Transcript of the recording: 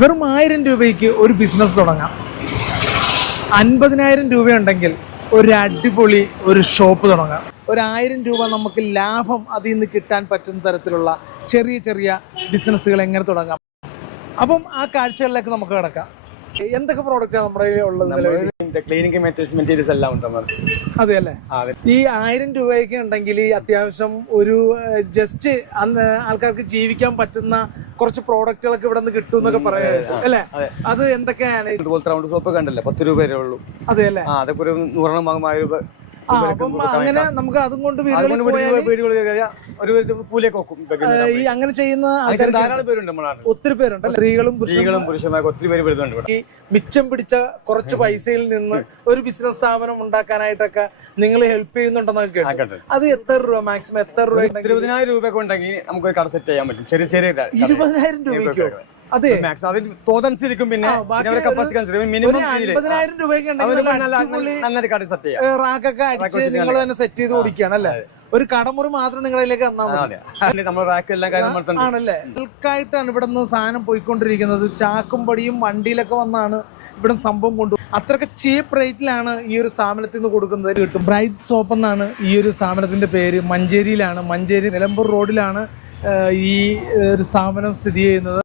വെറും 1000 രൂപയ്ക്ക് ഒരു ബിസിനസ് തുടങ്ങാം. 50,000 രൂപയുണ്ടെങ്കിൽ ഒരു അടിപൊളി ഒരു ഷോപ്പ് തുടങ്ങാം. 1000 രൂപ നമുക്ക് ലാഭം അതിൽ നിന്ന് കിട്ടാൻ പറ്റുന്ന തരത്തിലുള്ള ചെറിയ ചെറിയ ബിസിനസ്സുകൾ എങ്ങനെ തുടങ്ങാം. അപ്പം ആ കാഴ്ചകളിലേക്ക് നമുക്ക് കിടക്കാം. എന്തൊക്കെ പ്രോഡക്റ്റാണ് നമ്മുടെ ഉള്ളത്? ക്ലീനിങ് മെറ്റീരിയൽസ് എല്ലാം ഉണ്ട്. അതെ അല്ലേ? ഈ 1000 രൂപയൊക്കെ ഉണ്ടെങ്കിൽ അത്യാവശ്യം ഒരു ജസ്റ്റ് അന്ന് ആൾക്കാർക്ക് ജീവിക്കാൻ പറ്റുന്ന കുറച്ച് പ്രോഡക്റ്റുകളൊക്കെ ഇവിടെ നിന്ന് കിട്ടും എന്നൊക്കെ പറയാം അല്ലേ? അത് എന്തൊക്കെയാണ്? ഇതുപോലത്തെ റൗണ്ട് സോപ്പ് കണ്ടല്ലേ, 10 രൂപ വരെ ഉള്ളൂ. അതെ അല്ലേ? അതൊക്കെ ഒരു 100 രൂപ. അപ്പം അങ്ങനെ നമുക്ക് അതും കൊണ്ട് ഈ അങ്ങനെ ചെയ്യുന്ന ഒത്തിരി പേരുണ്ട്. സ്ത്രീകളും പുരുഷന്മാരും ഒത്തിരി പേര് വരുന്നുണ്ട്. ഈ മിച്ചം പിടിച്ച കുറച്ച് പൈസയിൽ നിന്ന് ഒരു ബിസിനസ് സ്ഥാപനം ഉണ്ടാക്കാനായിട്ടൊക്കെ നിങ്ങൾ ഹെൽപ്പ് ചെയ്യുന്നുണ്ടെന്നൊക്കെ കേട്ടു. അത് എത്ര രൂപ മാക്സിമം എത്ര രൂപ? 20,000 രൂപയൊക്കെ ഉണ്ടെങ്കിൽ നമുക്ക് കട സെറ്റ് ചെയ്യാൻ പറ്റും. ചെറിയ ചെറിയ 20,000 രൂപയ്ക്കോ? അതെ, തോതനുസരിക്കും. പിന്നെ മിനിമം 50,000 രൂപയ്ക്ക് റാക്കൊക്കെ അടിച്ച് നിങ്ങൾ തന്നെ സെറ്റ് ചെയ്ത് ഓടിക്കുകയാണ് അല്ലേ? ഒരു കടമുറി മാത്രം നിങ്ങളിലേക്ക് ആണല്ലേ? ബൾക്കായിട്ടാണ് ഇവിടെ നിന്ന് സാധനം പോയിക്കൊണ്ടിരിക്കുന്നത്. ചാക്കും പടിയും വണ്ടിയിലൊക്കെ വന്നാണ് ഇവിടെ സംഭവം കൊണ്ടു. അത്രയ്ക്ക് ചീപ്പ് റേറ്റിലാണ് ഈ ഒരു സ്ഥാപനത്തിൽ നിന്ന് കൊടുക്കുന്നത്. കിട്ടും. ബ്രൈറ്റ് സോപ്പ് എന്നാണ് ഈ ഒരു സ്ഥാപനത്തിന്റെ പേര്. മഞ്ചേരിയിലാണ്. മഞ്ചേരി നിലമ്പൂർ റോഡിലാണ് ഈ ഒരു സ്ഥാപനം സ്ഥിതി ചെയ്യുന്നത്.